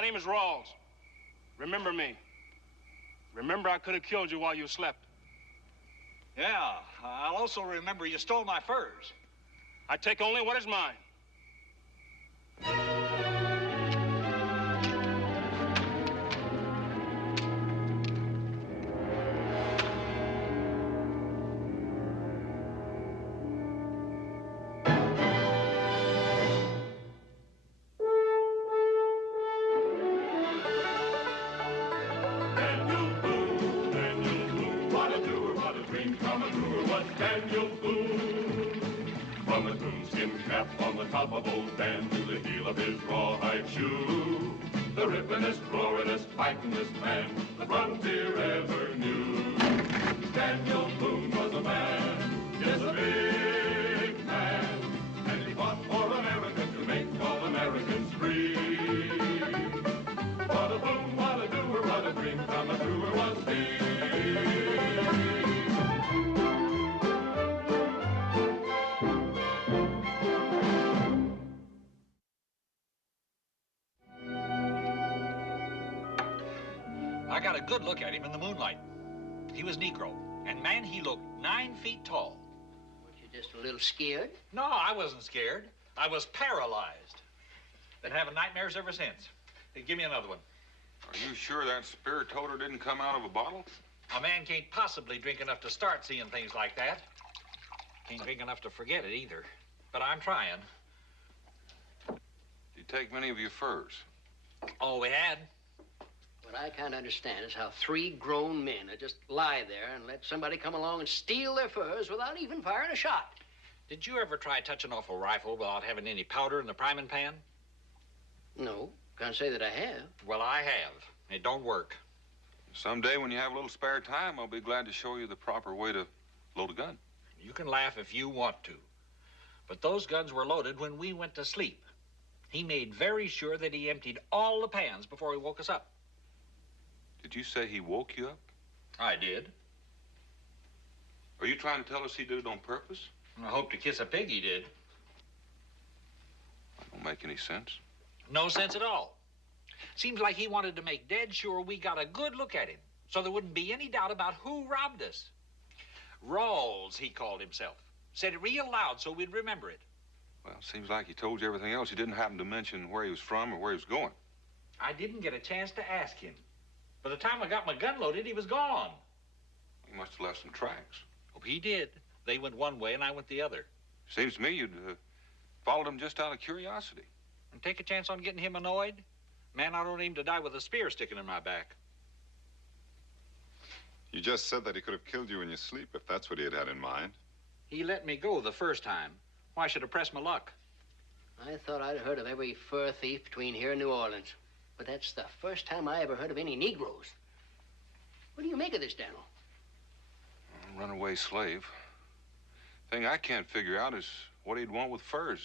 My name is Rawls. Remember me. Remember I could have killed you while you slept. Yeah, I'll also remember you stole my furs. I take only what is mine. From a coonskin cap on the top of old Dan to the heel of his rawhide shoe, the rippenest, roaringest, fightingest man the frontier ever knew. Daniel Boone was a man, yes, a big man, and he fought for America to make all Americans free. What a Boone, what a doer, what a dream come truer was he. I got a good look at him in the moonlight. He was Negro, and man, he looked 9 feet tall. Weren't you just a little scared? No, I wasn't scared. I was paralyzed. Been having nightmares ever since. Hey, give me another one. Are you sure that spirit toter didn't come out of a bottle? A man can't possibly drink enough to start seeing things like that. Can't drink enough to forget it either. But I'm trying. Did you take many of your furs? All we had. What I can't understand is how 3 grown men would just lie there and let somebody come along and steal their furs without even firing a shot. Did you ever try touching off a rifle without having any powder in the priming pan? No, can't say that I have. Well, I have. It don't work. Someday when you have a little spare time, I'll be glad to show you the proper way to load a gun. You can laugh if you want to. But those guns were loaded when we went to sleep. He made very sure that he emptied all the pans before he woke us up. Did you say he woke you up? I did. Are you trying to tell us he did it on purpose? I hope to kiss a pig he did. That don't make any sense. No sense at all. Seems like he wanted to make dead sure we got a good look at him, so there wouldn't be any doubt about who robbed us. Rawls, he called himself. Said it real loud so we'd remember it. Well, seems like he told you everything else. He didn't happen to mention where he was from or where he was going. I didn't get a chance to ask him. By the time I got my gun loaded, he was gone. He must have left some tracks. Oh, he did. They went one way and I went the other. Seems to me you'd followed him just out of curiosity. And take a chance on getting him annoyed? Man, I don't aim to die with a spear sticking in my back. You just said that he could have killed you in your sleep, if that's what he had in mind. He let me go the first time. Why should I press my luck? I thought I'd heard of every fur thief between here and New Orleans. But that's the first time I ever heard of any Negroes. What do you make of this, Daniel? A runaway slave. Thing I can't figure out is what he'd want with furs.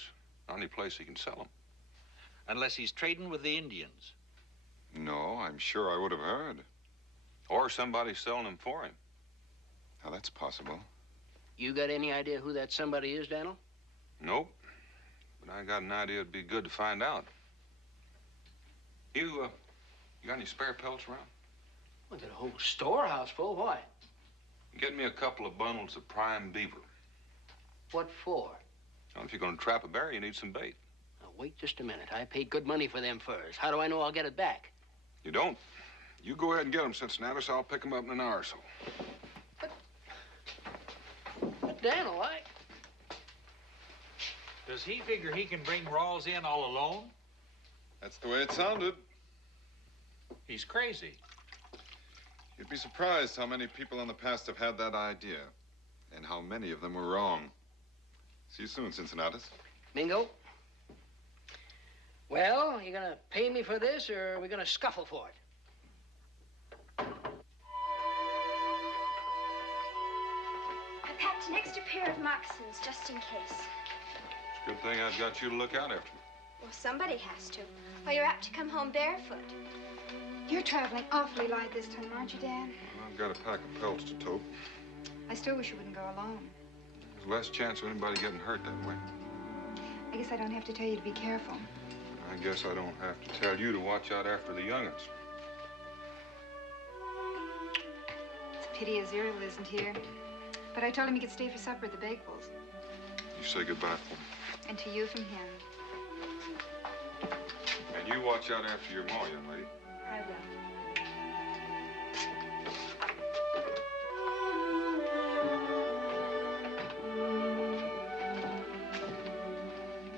Not any place he can sell them. Unless he's trading with the Indians. No, I'm sure I would have heard. Or somebody selling them for him. Now, that's possible. You got any idea who that somebody is, Daniel? Nope. But I got an idea it'd be good to find out. You got any spare pelts around? Well, got a whole storehouse full. Why? Get me a couple of bundles of prime beaver. What for? Well, if you're going to trap a bear, you need some bait. Now, wait just a minute. I paid good money for them furs. How do I know I'll get it back? You don't? You go ahead and get them, Cincinnati, I'll pick them up in an hour or so. But Daniel, Does he figure he can bring Rawls in all alone? That's the way it sounded. He's crazy. You'd be surprised how many people in the past have had that idea, and how many of them were wrong. See you soon, Cincinnatus. Mingo? Well, you gonna pay me for this, or are we gonna scuffle for it? I packed an extra pair of moccasins just in case. It's a good thing I've got you to look out after me. Well, somebody has to, or you're apt to come home barefoot. You're traveling awfully light this time, aren't you, Dad? Well, I've got a pack of pelts to tote. I still wish you wouldn't go alone. There's less chance of anybody getting hurt that way. I guess I don't have to tell you to be careful. I guess I don't have to tell you to watch out after the young'uns. It's a pity Aziraphale isn't here. But I told him he could stay for supper at the Bakefuls. You say goodbye for me. And to you from him. And you watch out after your ma, young lady. I will.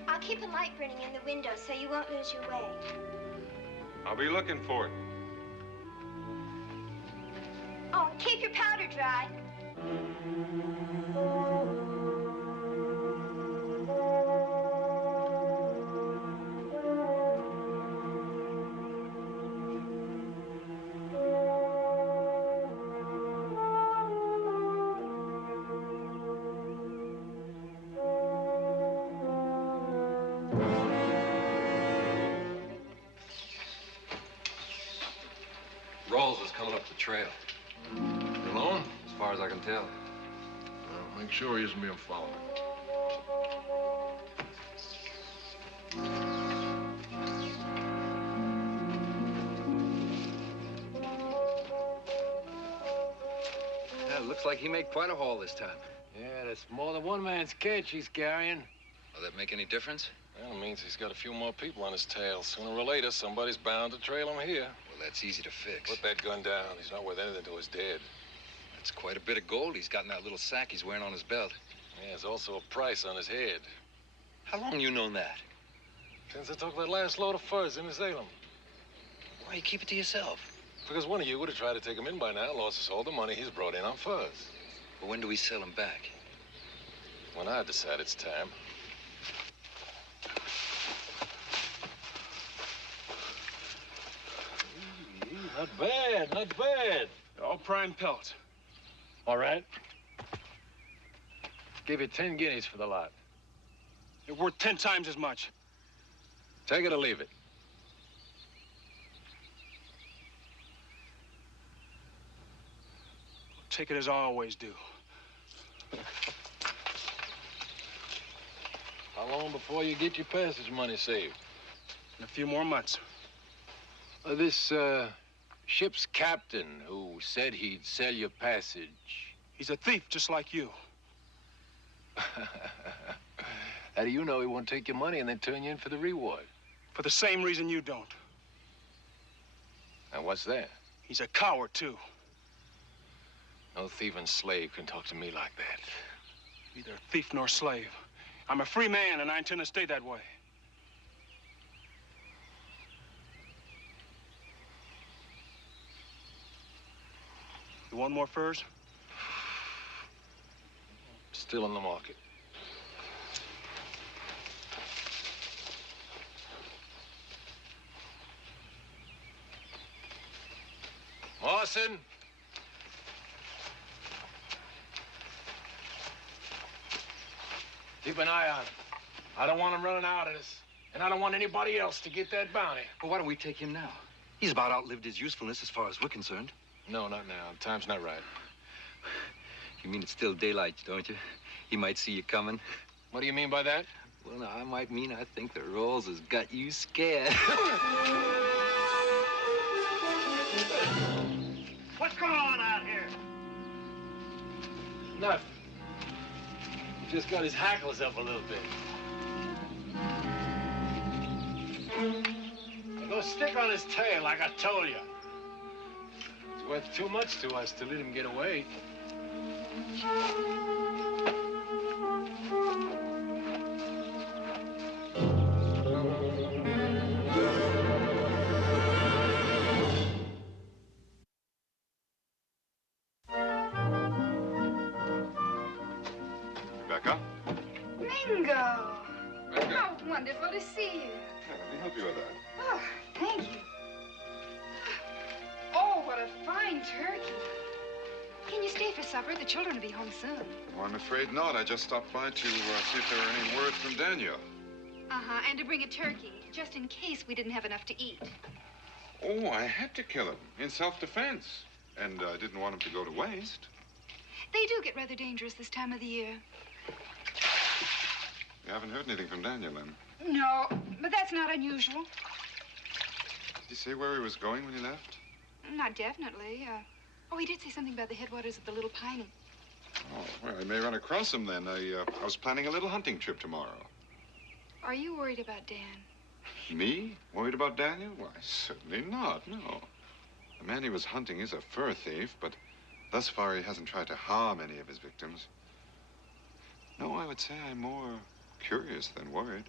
I'll keep a light burning in the window so you won't lose your way. I'll be looking for it. Oh, and keep your powder dry. Rawls is coming up the trail. You alone? As far as I can tell. Well, make sure he isn't being followed. Yeah, looks like he made quite a haul this time. Yeah, that's more than one man's catch he's carrying. Will that make any difference? Well, it means he's got a few more people on his tail. Sooner or later, somebody's bound to trail him here. Well, that's easy to fix. Put that gun down. He's not worth anything till he's dead. That's quite a bit of gold he's got in that little sack he's wearing on his belt. Yeah, there's also a price on his head. How long you known that? Since I took that last load of furs into Salem. Why you keep it to yourself? Because one of you would have tried to take him in by now, lost us all the money he's brought in on furs. But when do we sell him back? When I decide it's time. Not bad, not bad. They're all prime pelts. All right. Give you 10 guineas for the lot. They're worth 10 times as much. Take it or leave it. Take it as I always do. How long before you get your passage money saved? In a few more months. This ship's captain who said he'd sell you passage. He's a thief just like you. How do you know he won't take your money and then turn you in for the reward? For the same reason you don't. And what's that? He's a coward, too. No thieving slave can talk to me like that. Neither thief nor slave. I'm a free man, and I intend to stay that way. You want more furs? Still in the market. Morrison? Keep an eye on him. I don't want him running out of this. And I don't want anybody else to get that bounty. Well, why don't we take him now? He's about outlived his usefulness as far as we're concerned. No, not now. Time's not right. You mean it's still daylight, don't you? He might see you coming. What do you mean by that? Well, now, I might mean I think that Rawls has got you scared. What's going on out here? Nothing. He just got his hackles up a little bit. Now go stick on his tail like I told you. It's worth too much to us to let him get away. Rebecca? Mingo! How wonderful to see you. Yeah, let me help you with that. Oh, thank you. Oh, what a fine turkey. Can you stay for supper? The children will be home soon. Oh, I'm afraid not. I just stopped by to see if there were any word from Daniel. Uh-huh, and to bring a turkey, just in case we didn't have enough to eat. Oh, I had to kill him in self-defense. And I didn't want him to go to waste. They do get rather dangerous this time of the year. You haven't heard anything from Daniel, then? No, but that's not unusual. Did he say where he was going when he left? Not definitely. Oh, he did say something about the headwaters of the Little Piney. Oh, well, I may run across him then. I was planning a little hunting trip tomorrow. Are you worried about Dan? Me? Worried about Daniel? Why, certainly not, no. The man he was hunting is a fur thief, but thus far he hasn't tried to harm any of his victims. No, I would say I'm more curious than worried.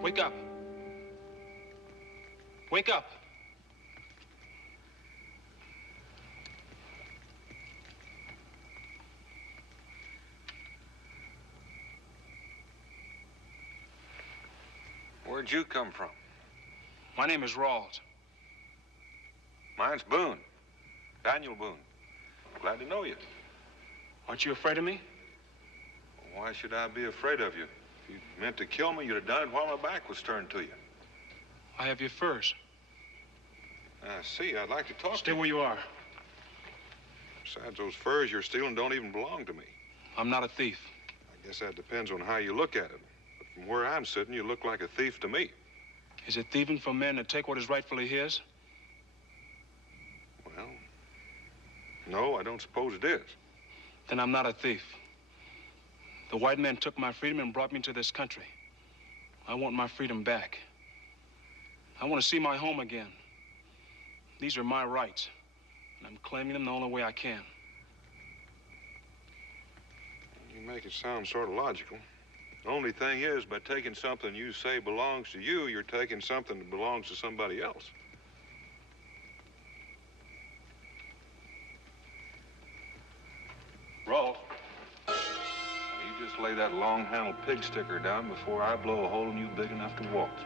Wake up. Wake up. Where'd you come from? My name is Rawls. Mine's Boone. Daniel Boone. Glad to know you. Aren't you afraid of me? Why should I be afraid of you? If you meant to kill me, you'd have done it while my back was turned to you. I have your furs. I see. I'd like to talk to you. Stay where you are. Besides, those furs you're stealing don't even belong to me. I'm not a thief. I guess that depends on how you look at it. But from where I'm sitting, you look like a thief to me. Is it thieving for men to take what is rightfully his? Well, no, I don't suppose it is. Then I'm not a thief. The white men took my freedom and brought me to this country. I want my freedom back. I want to see my home again. These are my rights, and I'm claiming them the only way I can. You make it sound sort of logical. The only thing is, by taking something you say belongs to you, you're taking something that belongs to somebody else. Rolf. You just Let's lay that long-handled pig sticker down before I blow a hole in you big enough to walk through.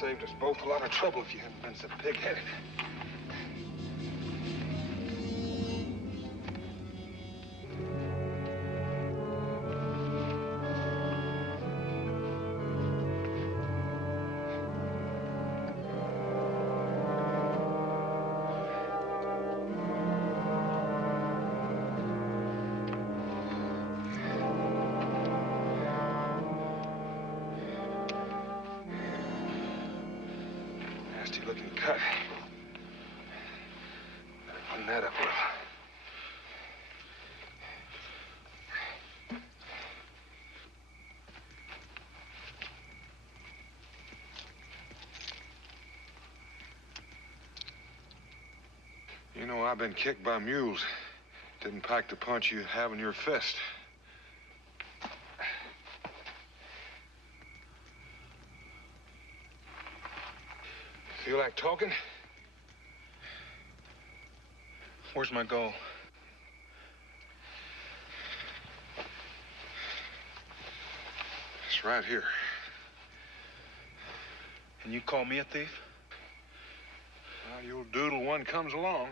Saved us both a lot of trouble if you hadn't been so pig-headed. Nasty-looking cut. Better clean that up well. You know, I've been kicked by mules. Didn't pack the punch you have in your fist. Feel like talking? Where's my goal? It's right here. And you call me a thief? Well, you'll doodle one comes along.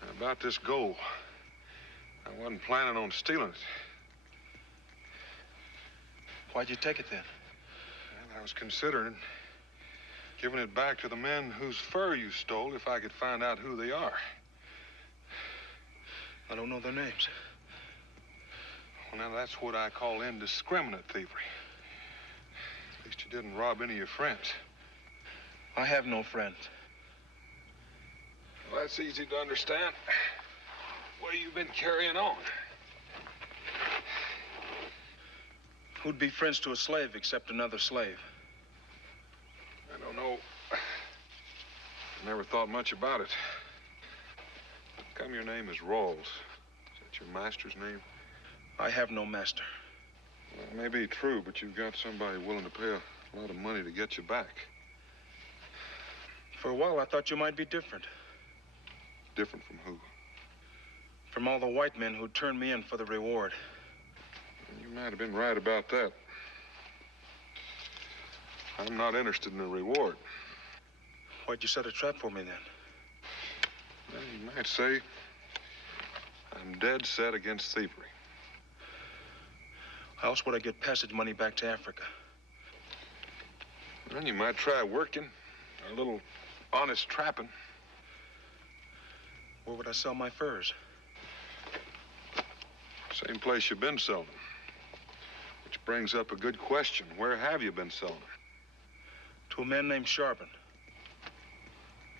Now, about this gold. I wasn't planning on stealing it. Why'd you take it then? Well, I was considering giving it back to the men whose fur you stole if I could find out who they are. I don't know their names. Well, now, that's what I call indiscriminate thievery. At least you didn't rob any of your friends. I have no friends. Well, that's easy to understand. What have you been carrying on? Who'd be friends to a slave except another slave? I don't know. I never thought much about it. How come your name is Rawls? Is that your master's name? I have no master. Well, it may be true, but you've got somebody willing to pay a lot of money to get you back. For a while, I thought you might be different. Different from who? From all the white men who turned me in for the reward. You might have been right about that. I'm not interested in the reward. Why'd you set a trap for me, then? Well, you might say I'm dead set against thievery. How else would I get passage money back to Africa? Well, you might try working. A little honest trapping. Where would I sell my furs? Same place you've been selling them. Which brings up a good question. Where have you been selling them? To a man named Charbon.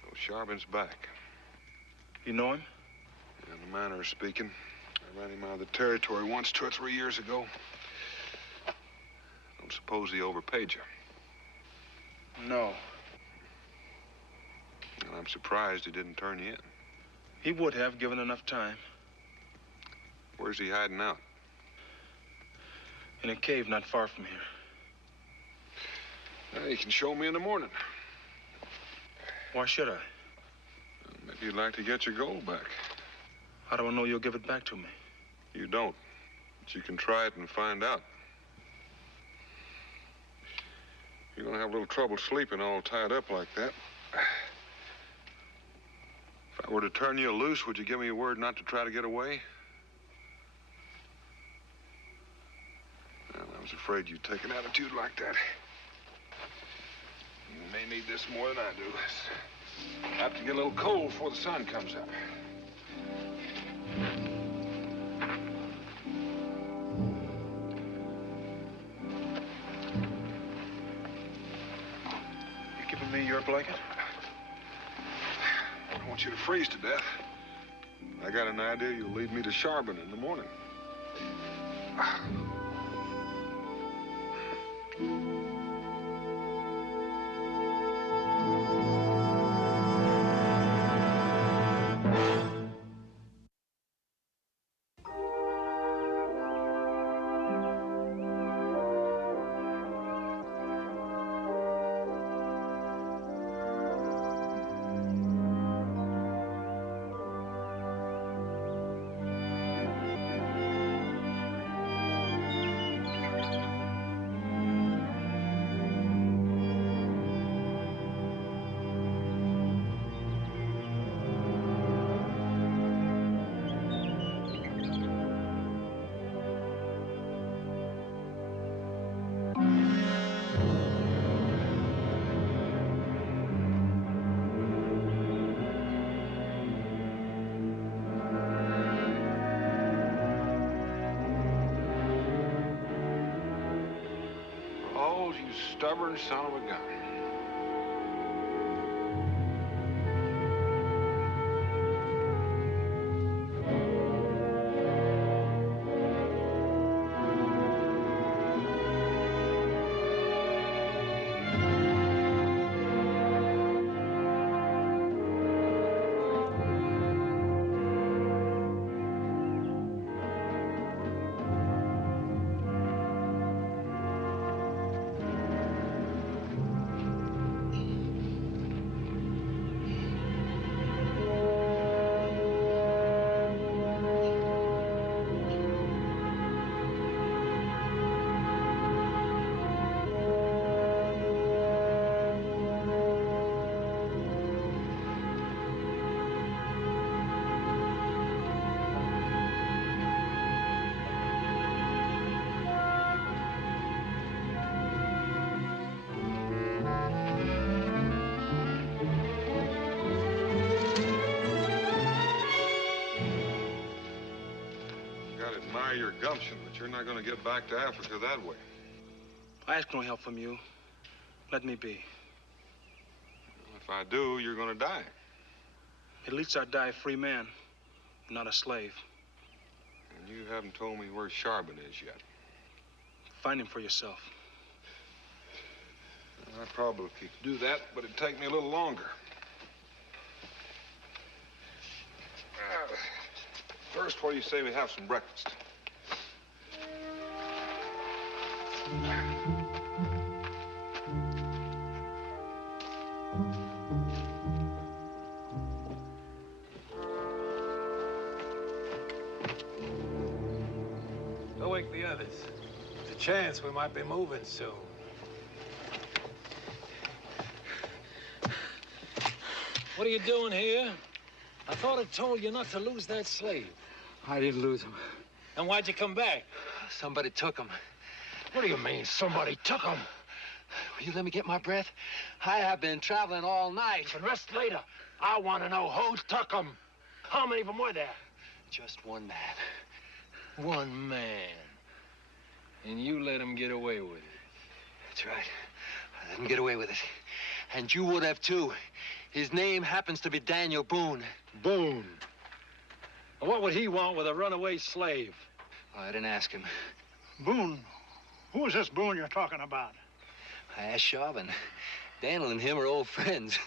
So Charbon's back. You know him? In a manner of speaking. I ran him out of the territory once 2 or 3 years ago. Don't suppose he overpaid you? No. And I'm surprised he didn't turn you in. He would have, given enough time. Where's he hiding out? In a cave not far from here. Well, you can show me in the morning. Why should I? Well, maybe you'd like to get your gold back. How do I know you'll give it back to me? You don't. But you can try it and find out. You're gonna have a little trouble sleeping all tied up like that. If I were to turn you loose, would you give me a word not to try to get away? Well, I was afraid you'd take an attitude like that. You may need this more than I do. It's apt to get a little cold before the sun comes up. You giving me your blanket? I don't want you to freeze to death. I got an idea you'll lead me to Charbon in the morning. Rawls, you stubborn son of a gun. Admire your gumption, but you're not going to get back to Africa that way. I ask no help from you. Let me be. Well, if I do, you're going to die. At least I die a free man, not a slave. And you haven't told me where Charbon is yet. Find him for yourself. I probably could do that, but it'd take me a little longer. First, what do you say we have some breakfast? Don't wake the others. There's a chance we might be moving soon. What are you doing here? I thought I told you not to lose that slave. I didn't lose him. And why'd you come back? Somebody took him. What do you mean, somebody took him? Will you let me get my breath? I have been traveling all night. And rest later. I want to know who took him. How many of them were there? Just one man. One man. And you let him get away with it. That's right. I let him get away with it. And you would have, too. His name happens to be Daniel Boone. Boone. And what would he want with a runaway slave? I didn't ask him. Boone? Who is this Boone you're talking about? I asked Sharvin. Daniel and him are old friends.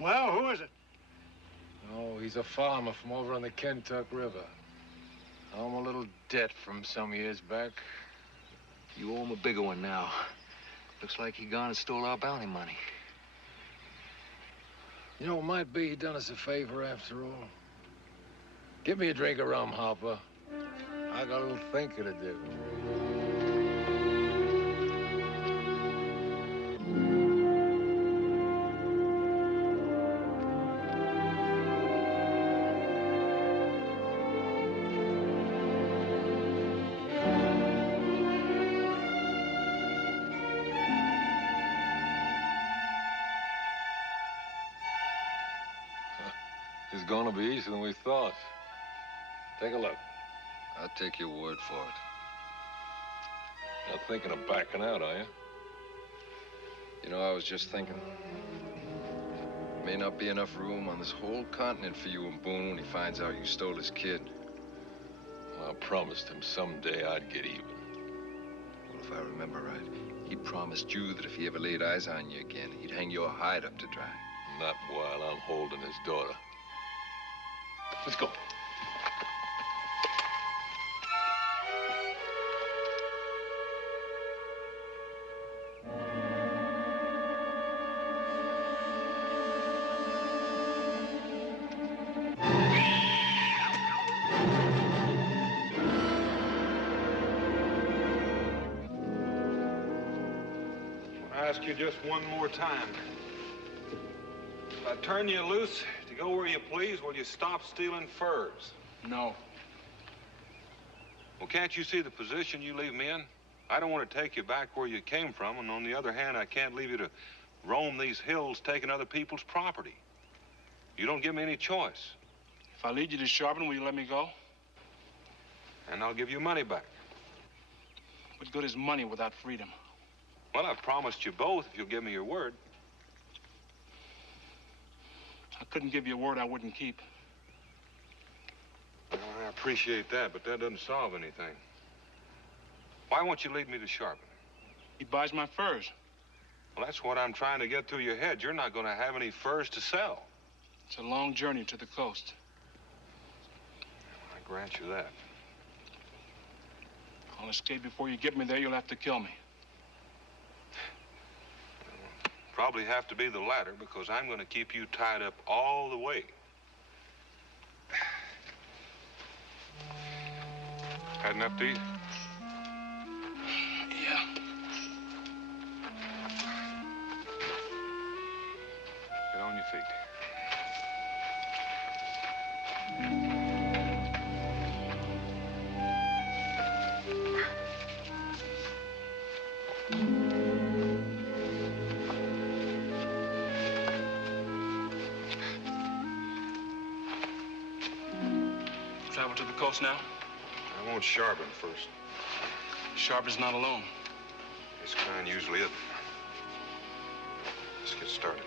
Well, who is it? Oh, he's a farmer from over on the Kentuck River. I owe him a little debt from some years back. You owe him a bigger one now. Looks like he gone and stole our bounty money. You know, it might be he done us a favor after all. Give me a drink of rum, Hopper. I got a little thinking to do. It's gonna be easier than we thought. Take a look. I'll take your word for it. Not thinking of backing out, are you? You know, I was just thinking. May not be enough room on this whole continent for you and Boone when he finds out you stole his kid. Well, I promised him someday I'd get even. Well, if I remember right, he promised you that if he ever laid eyes on you again, he'd hang your hide up to dry. Not while I'm holding his daughter. Let's go. I ask you just one more time. If I turn you loose to go where you please, will you stop stealing furs? No. Well, can't you see the position you leave me in? I don't want to take you back where you came from, and on the other hand, I can't leave you to roam these hills taking other people's property. You don't give me any choice. If I lead you to Sharpen, will you let me go? And I'll give you money back. What good is money without freedom? Well, I've promised you both if you'll give me your word. I couldn't give you a word I wouldn't keep. Well, I appreciate that, but that doesn't solve anything. Why won't you lead me to Sharpen? He buys my furs. Well, that's what I'm trying to get through your head. You're not going to have any furs to sell. It's a long journey to the coast. I grant you that. I'll escape before you get me there. You'll have to kill me. Probably have to be the latter, because I'm going to keep you tied up all the way. Had enough to eat? Yeah. Get on your feet. Travel to the coast now? I want Sharpen first. Sharpen's not alone. His kind usually isn't. Let's get started.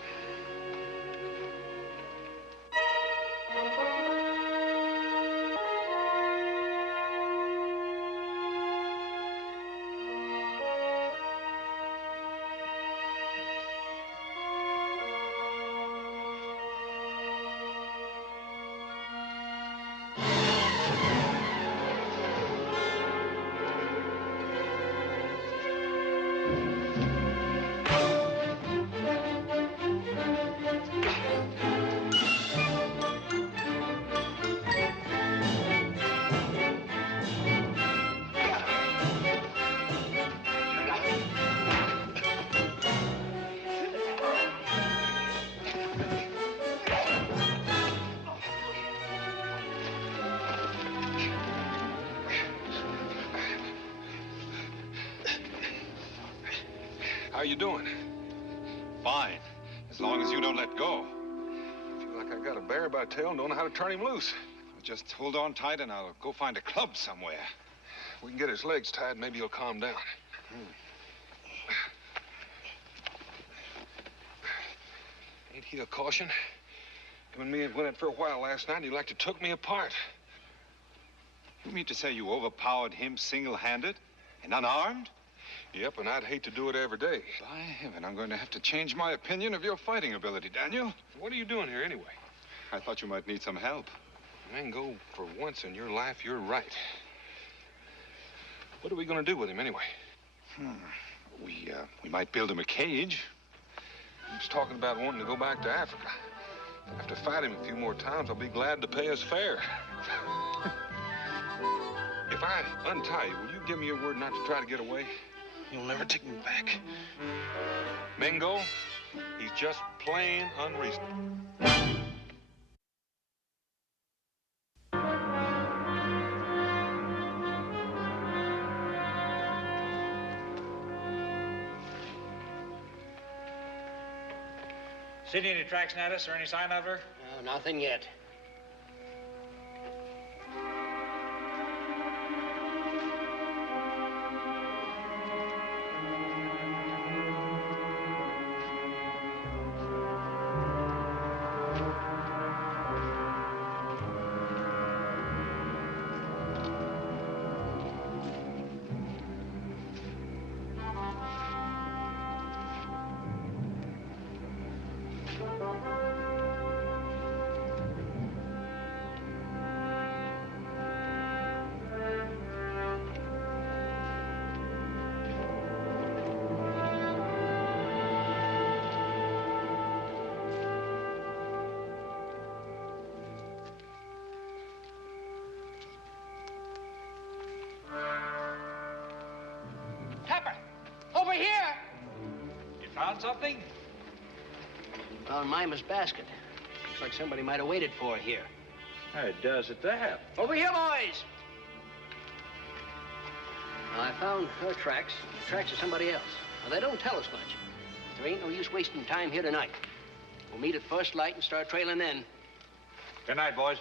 How you doing? Fine, as long as you don't let go. I feel like I got a bear by the tail and don't know how to turn him loose. Just hold on tight and I'll go find a club somewhere. We can get his legs tied, maybe he'll calm down. Ain't he a caution? Him and me had went it for a while last night, and he like to took me apart. You mean to say you overpowered him single-handed and unarmed? Yep, and I'd hate to do it every day. By heaven, I'm going to have to change my opinion of your fighting ability, Daniel. What are you doing here anyway? I thought you might need some help. Mango, for once in your life, you're right. What are we going to do with him anyway? We might build him a cage. He was talking about wanting to go back to Africa. If I have to fight him a few more times, I'll be glad to pay his fare. If I untie you, will you give me your word not to try to get away? You'll never take me back. Mingo, he's just plain unreasonable. Seen any tracks, Natus, or any sign of her? No, nothing yet. Over here! You found something? Found Mima's basket. Looks like somebody might have waited for her here. It does at that. Over here, boys! Now, I found her tracks, the tracks of somebody else. Now, they don't tell us much. There ain't no use wasting time here tonight. We'll meet at first light and start trailing then. Good night, boys.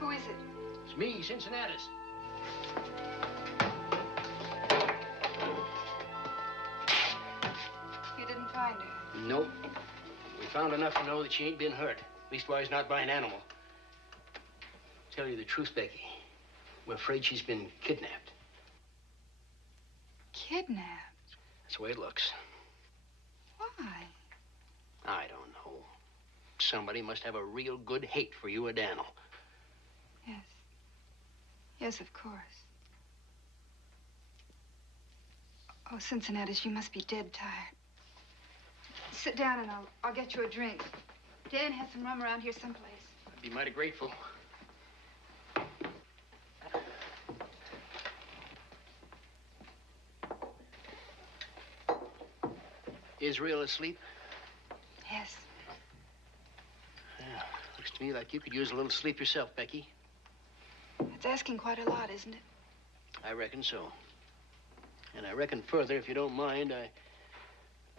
Who is it? It's me, Cincinnatus. You didn't find her? Nope. We found enough to know that she ain't been hurt. Leastwise, not by an animal. Tell you the truth, Becky, we're afraid she's been kidnapped. Kidnapped? That's the way it looks. Why? I don't know. Somebody must have a real good hate for you or Daniel. Yes. Yes, of course. Oh, Cincinnatus, you must be dead tired. Sit down and I'll get you a drink. Dan has some rum around here someplace. I'd be mighty grateful. Israel asleep? Yes. Yeah, looks to me like you could use a little sleep yourself, Becky. It's asking quite a lot, isn't it? I reckon so. And I reckon further, if you don't mind,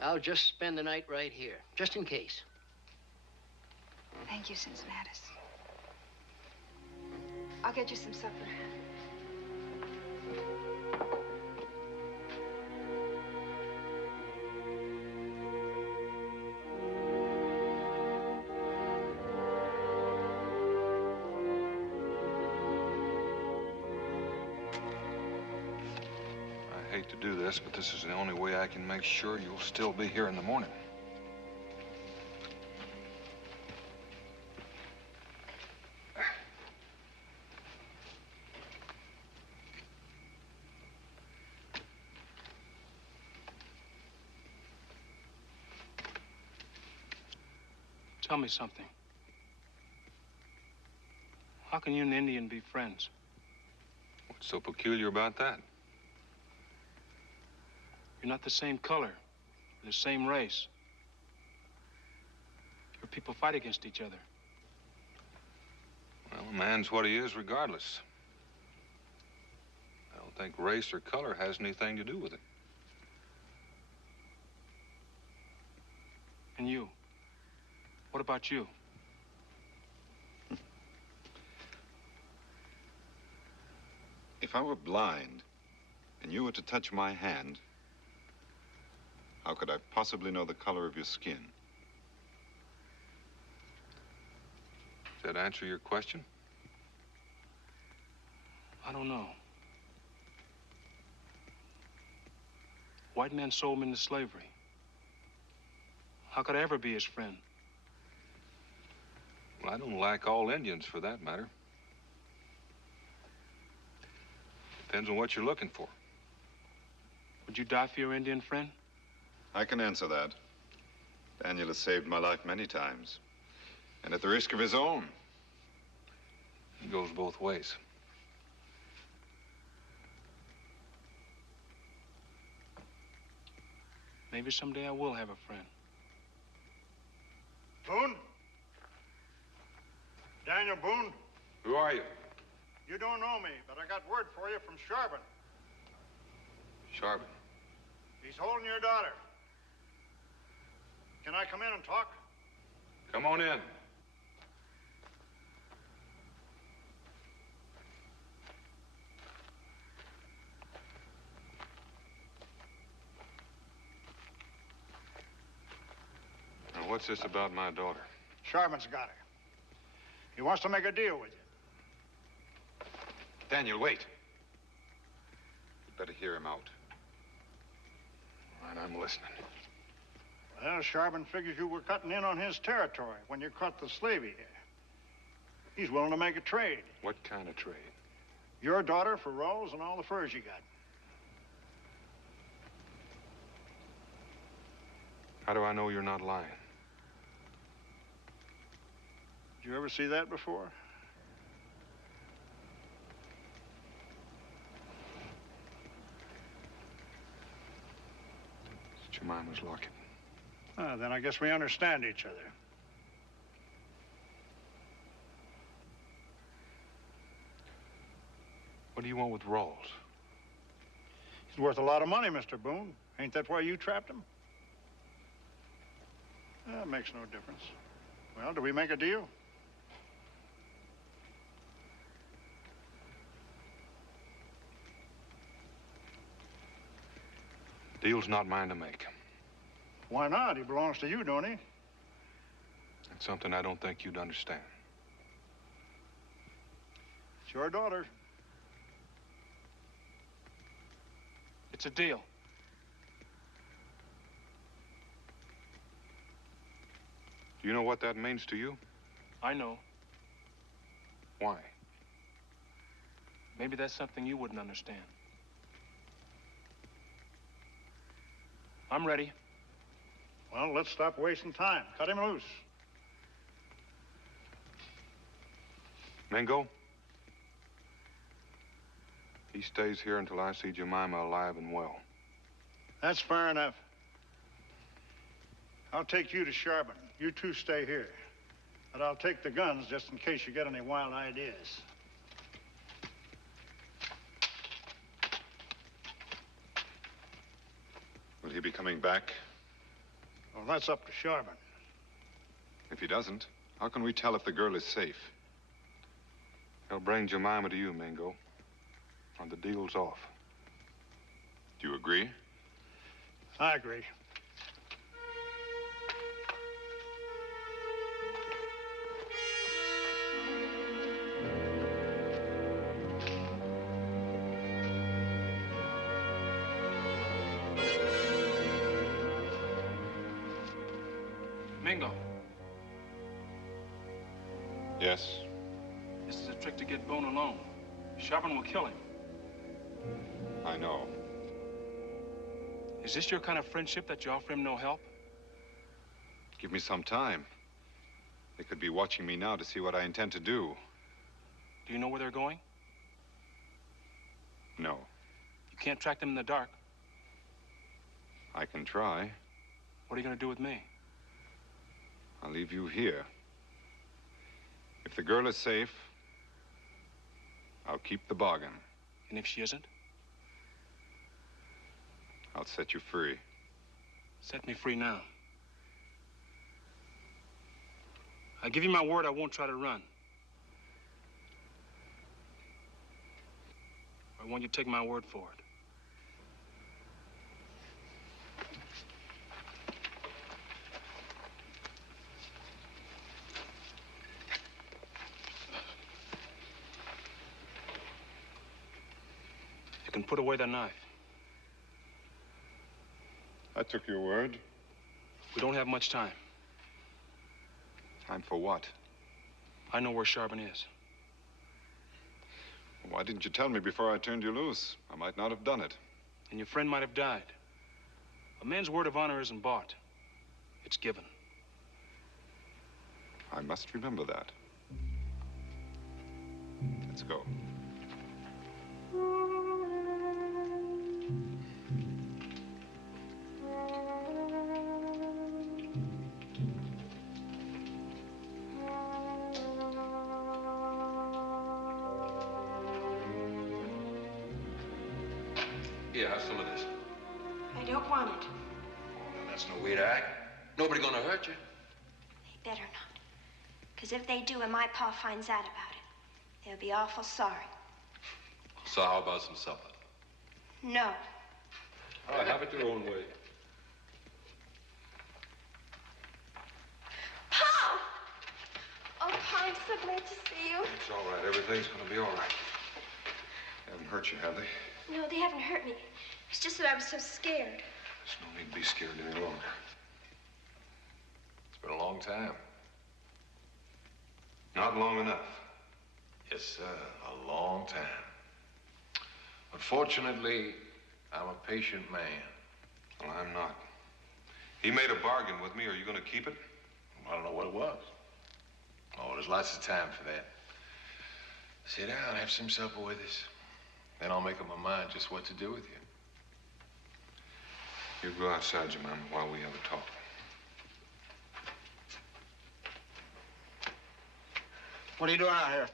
I'll just spend the night right here, just in case. Thank you, Cincinnatus. I'll get you some supper. I hate to do this, but this is the only way I can make sure you'll still be here in the morning. Tell me something. How can you and the Indian be friends? What's so peculiar about that? You're not the same color, the same race. Your people fight against each other. Well, a man's what he is regardless. I don't think race or color has anything to do with it. And you? What about you? If I were blind and you were to touch my hand, how could I possibly know the color of your skin? Does that answer your question? I don't know. White men sold him into slavery. How could I ever be his friend? Well, I don't like all Indians for that matter. Depends on what you're looking for. Would you die for your Indian friend? I can answer that. Daniel has saved my life many times. And at the risk of his own. It goes both ways. Maybe someday I will have a friend. Boone? Daniel Boone? Who are you? You don't know me, but I got word for you from Charbon. Charbon. He's holding your daughter. Can I come in and talk? Come on in. Now, what's this about my daughter? Charbon's got her. He wants to make a deal with you. Daniel, wait. You'd better hear him out. All right, I'm listening. Well, Charbon figures you were cutting in on his territory when you caught the slavey here. He's willing to make a trade. What kind of trade? Your daughter for Rawls and all the furs you got. How do I know you're not lying? Did you ever see that before? It's Jemima's locket. Ah, then I guess we understand each other. What do you want with Rawls? He's worth a lot of money, Mr. Boone. Ain't that why you trapped him? That makes no difference. Well, do we make a deal? Deal's not mine to make. Why not? He belongs to you, don't he? It's something I don't think you'd understand. It's your daughter. It's a deal. Do you know what that means to you? I know. Why? Maybe that's something you wouldn't understand. I'm ready. Well, let's stop wasting time. Cut him loose. Mingo? He stays here until I see Jemima alive and well. That's fair enough. I'll take you to Charbon. You two stay here. But I'll take the guns just in case you get any wild ideas. Will he be coming back? Well, that's up to Charbon. If he doesn't, how can we tell if the girl is safe? He'll bring Jemima to you, Mingo. And the deal's off. Do you agree? I agree. Mingo, Yes. this is a trick to get Boone alone. Charbon will kill him. I know. Is this your kind of friendship that you offer him no help? Give me some time. They could be watching me now to see what I intend to do. Do you know where they're going? No. You can't track them in the dark. I can try. What are you going to do with me? I'll leave you here. If the girl is safe, I'll keep the bargain. And if she isn't? I'll set you free. Set me free now. I give you my word I won't try to run. I want you to take my word for it. You can put away the knife. I took your word. We don't have much time. Time for what? I know where Charbon is. Why didn't you tell me before I turned you loose? I might not have done it. And your friend might have died. A man's word of honor isn't bought. It's given. I must remember that. Let's go. Here, have some of this. I don't want it. Well, that's no way to act. Nobody gonna hurt you. They better not. Because if they do and my pa finds out about it, they'll be awful sorry. So how about some supper? No. All right, have it your own way. Pa! Oh, Pa, I'm so glad to see you. It's all right. Everything's gonna be all right. They haven't hurt you, have they? No, they haven't hurt me. It's just that I was so scared. There's no need to be scared any longer. It's been a long time. Not long enough. Yes, sir, a long time. But fortunately, I'm a patient man. Well, I'm not. He made a bargain with me. Are you going to keep it? I don't know what it was. Oh, there's lots of time for that. Sit down, have some supper with us. Then I'll make up my mind just what to do with you. You go outside, Jemima, while we have a talk. What are you doing out here?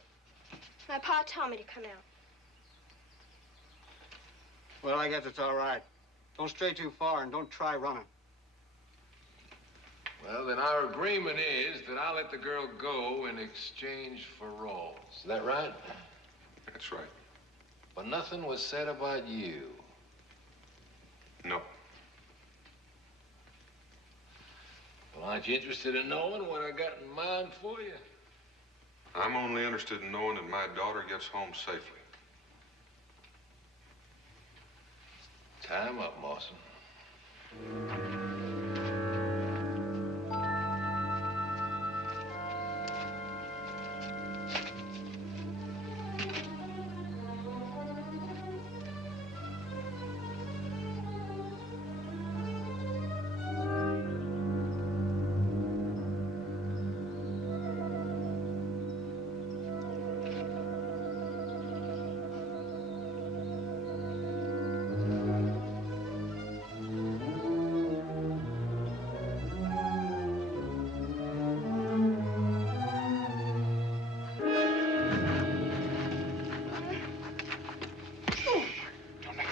My pa told me to come out. Well, I guess it's all right. Don't stray too far and don't try running. Well, then our agreement is that I'll let the girl go in exchange for Rawls. Is that right? That's right. But nothing was said about you. No. Well, aren't you interested in knowing what I got in mind for you? I'm only interested in knowing that my daughter gets home safely. Time up, Mawson.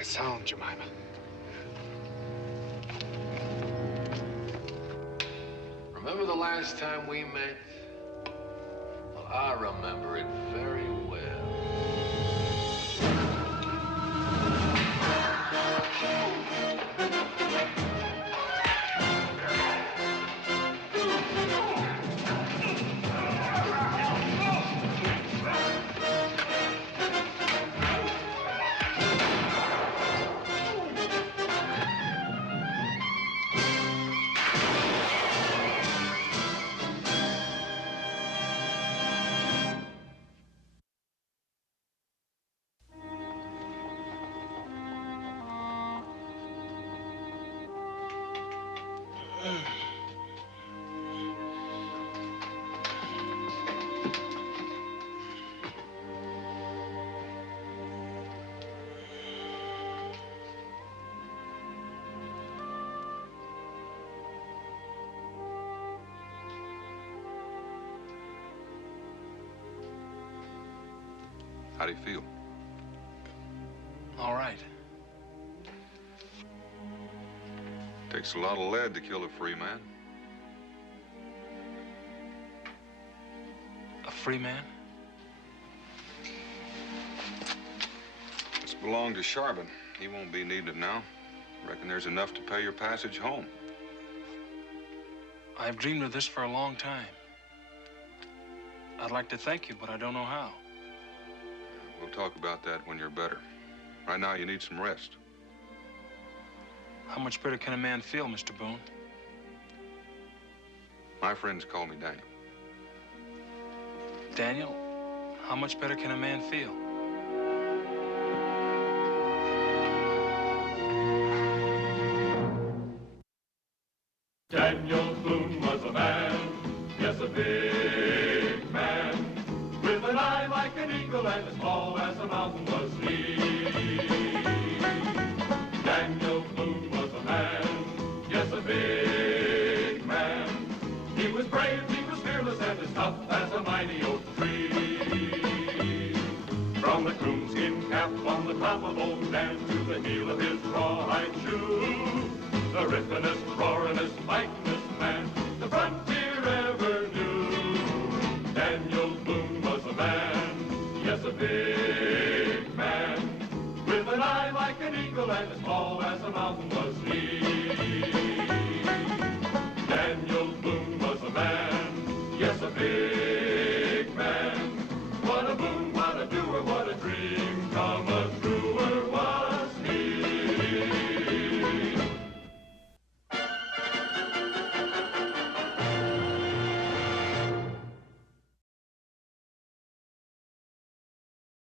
Sound, Jemima. Remember the last time we met? Well, I remember it very well. How do you feel? All right. Takes a lot of lead to kill a free man. A free man? This belonged to Charbon. He won't be needing it now. Reckon there's enough to pay your passage home. I've dreamed of this for a long time. I'd like to thank you, but I don't know how. We'll talk about that when you're better. Right now, you need some rest. How much better can a man feel, Mr. Boone? My friends call me Daniel. Daniel, how much better can a man feel? Daniel Boone was a man, yes, a big man, with an eye like an eagle and as tall as a mountain was he. Daniel Boone was a man, yes, a big man. He was brave, he was fearless, and as tough as a mighty oak tree. From the coonskin cap on the top of old Dan to the heel of his rawhide shoe, the rippin'est, roarin'est, fightin'est man the frontier ever knew. Daniel Boone was a man, yes, a big man, with an eye like an eagle and as tall as a mountain was he. Daniel Boone was a man, yes, a big